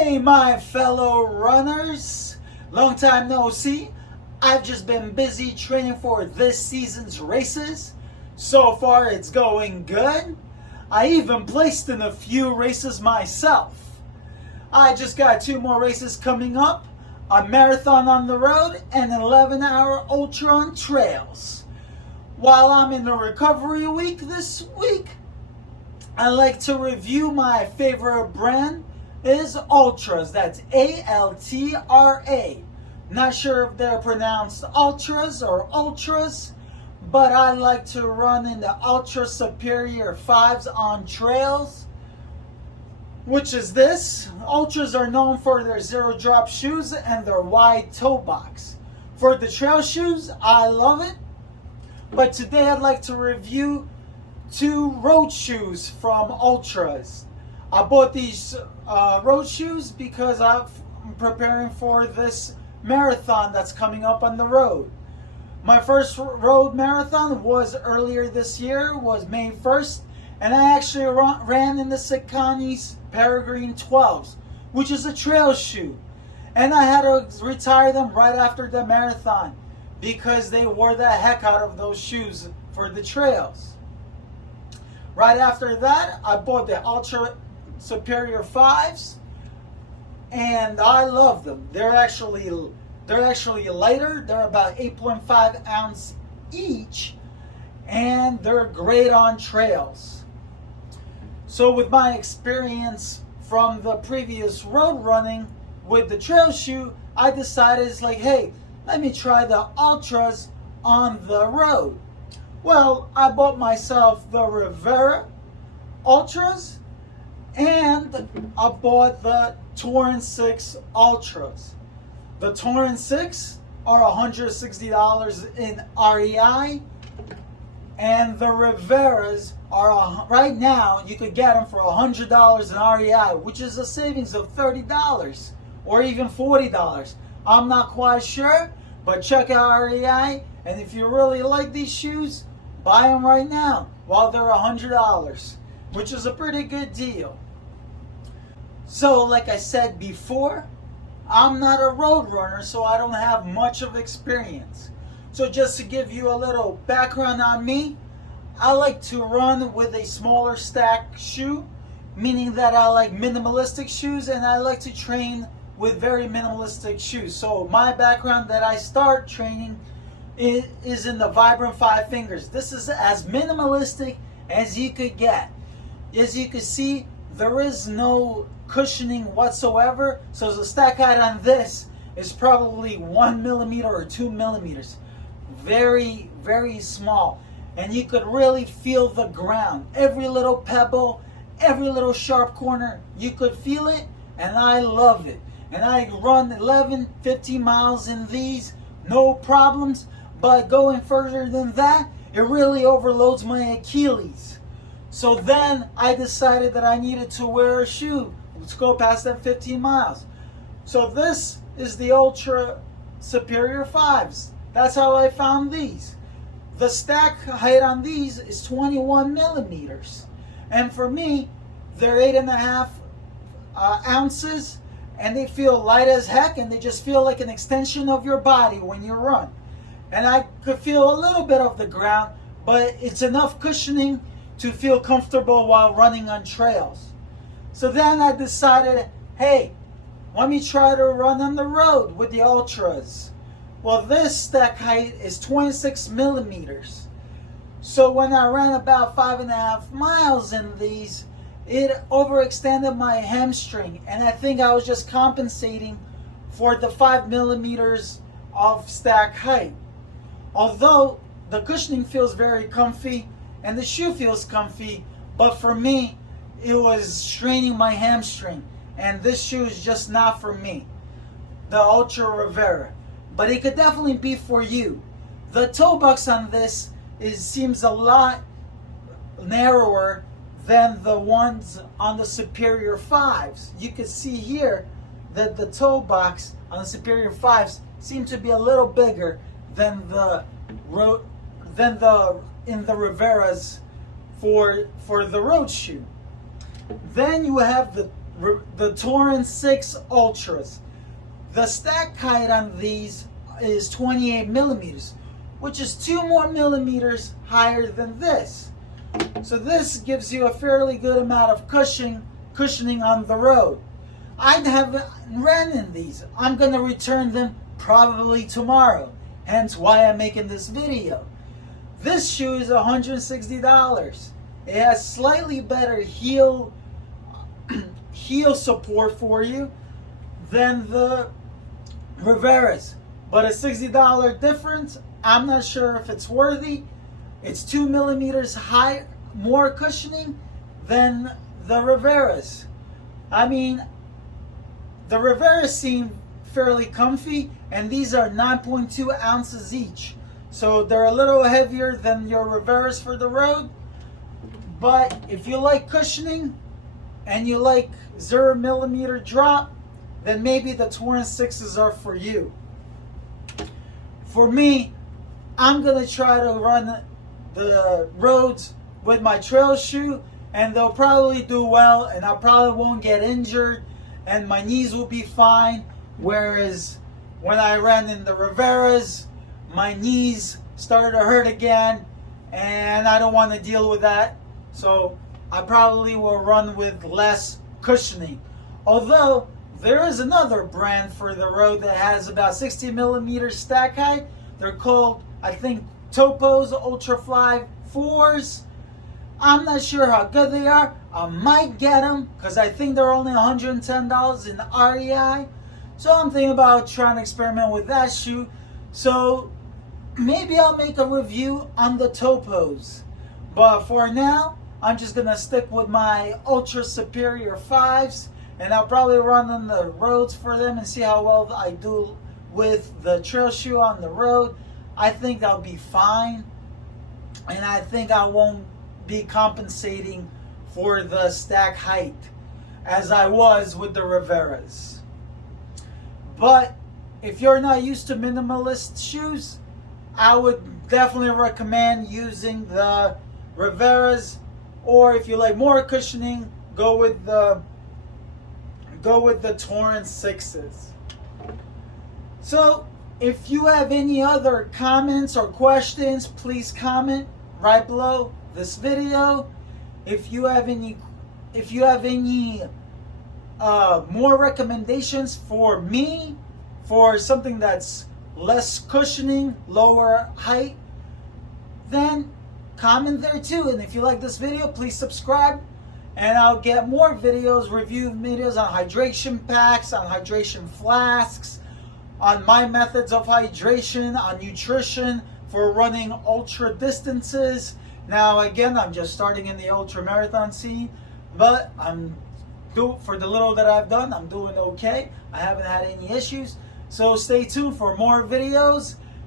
Hey my fellow runners, long time no see. I've just been busy training for this season's races. So far it's going good. I even placed in a few races myself. I just got 2 more races coming up, a marathon on the road and an 11-hour ultra on trails. While I'm in the recovery week this week, I like to review my favorite brand is Altras. That's A-L-T-R-A. Not sure if they're pronounced Ultras or Ultras, but I like to run in the Ultra Superior 5s on trails, which is this. Ultras are known for their zero drop shoes and their wide toe box. For the trail shoes, I love it, but today I'd like to review 2 road shoes from Ultras. I bought these road shoes because I'm preparing for this marathon that's coming up on the road. My first road marathon was earlier this year, was May 1st, and I actually ran in the Saucony's Peregrine 12s, which is a trail shoe. And I had to retire them right after the marathon because they wore the heck out of those shoes for the trails. Right after that, I bought the Ultra Superior 5s, and I love them. They're actually lighter. They're about 8.5 ounce each, and they're great on trails. So with my experience from the previous road running with the trail shoe, I decided it's like, hey, let me try the Ultras on the road. Well, I bought myself the Rivera Ultras, and I bought the Torin 6 Ultras. The Torin 6 are $160 in REI, and the Riveras are, right now, you could get them for $100 in REI, which is a savings of $30 or even $40. I'm not quite sure, but check out REI, and if you really like these shoes, buy them right now while they're $100, which is a pretty good deal. So like I said before, I'm not a road runner, so I don't have much of experience. So just to give you a little background on me, I like to run with a smaller stack shoe, meaning that I like minimalistic shoes, and I like to train with very minimalistic shoes. So my background that I start training is in the Vibrant 5 Fingers. This is as minimalistic as you could get. As you can see, there is no cushioning whatsoever, so the stack height on this is probably 1 millimeter or 2 millimeters. Very, very small. And you could really feel the ground. Every little pebble, every little sharp corner, you could feel it, and I love it. And I run 11, 15 miles in these, no problems. But going further than that, it really overloads my Achilles. So then I decided that I needed to wear a shoe. Let's go past that 15 miles. So this is the Ultra Superior 5s. That's how I found these. The stack height on these is 21 millimeters. And for me, they're 8.5 ounces, and they feel light as heck, and they just feel like an extension of your body when you run. And I could feel a little bit of the ground, but it's enough cushioning to feel comfortable while running on trails. So then I decided, hey, let me try to run on the road with the Ultras. Well, this stack height is 26 millimeters. So when I ran about 5.5 miles in these, it overextended my hamstring, and I think I was just compensating for the 5 millimeters of stack height. Although the cushioning feels very comfy and the shoe feels comfy, but for me, it was straining my hamstring, and this shoe is just not for me, the Ultra Rivera. But it could definitely be for you. The toe box on this seems a lot narrower than the ones on the Superior 5s. You can see here that the toe box on the Superior 5s seem to be a little bigger than in the Riveras for the road shoe. Then you have the the Torin 6 Ultras. The stack height on these is 28 millimeters, which is 2 more millimeters higher than this. So this gives you a fairly good amount of cushioning on the road. I haven't ran in these. I'm going to return them probably tomorrow, hence why I'm making this video. This shoe is $160. It has slightly better heel support for you than the Riveras, but a $60 difference, I'm not sure if it's worthy. It's 2 millimeters high, more cushioning than the Riveras. I mean, the Riveras seem fairly comfy, and these are 9.2 ounces each. So they're a little heavier than your Riveras for the road. But if you like cushioning and you like 0 millimeter drop, then maybe the Torin 6s are for you. For me, I'm going to try to run the roads with my trail shoe, and they'll probably do well, and I probably won't get injured, and my knees will be fine. Whereas when I ran in the Riveras, my knees started to hurt again, and I don't want to deal with that. So I probably will run with less cushioning. Although there is another brand for the road that has about 60 millimeter stack height. They're called, I think, Topo's Ultrafly 4s. I'm not sure how good they are. I might get them because I think they're only $110 in REI. So I'm thinking about trying to experiment with that shoe. So maybe I'll make a review on the Topos. But for now, I'm just going to stick with my Ultra Superior 5s. And I'll probably run on the roads for them and see how well I do with the trail shoe on the road. I think I'll be fine. And I think I won't be compensating for the stack height as I was with the Riveras. But if you're not used to minimalist shoes, I would definitely recommend using the Riveras. Or if you like more cushioning, go with the Torin 6s. So if you have any other comments or questions, please comment right below this video. If you have any more recommendations for me for something that's less cushioning, lower height, then comment there too. And if you like this video, please subscribe, and I'll get more videos, review videos on hydration packs, on hydration flasks, on my methods of hydration, on nutrition for running ultra distances. Now again, I'm just starting in the ultra marathon scene, but for the little that I've done, I'm doing okay. I haven't had any issues. So stay tuned for more videos.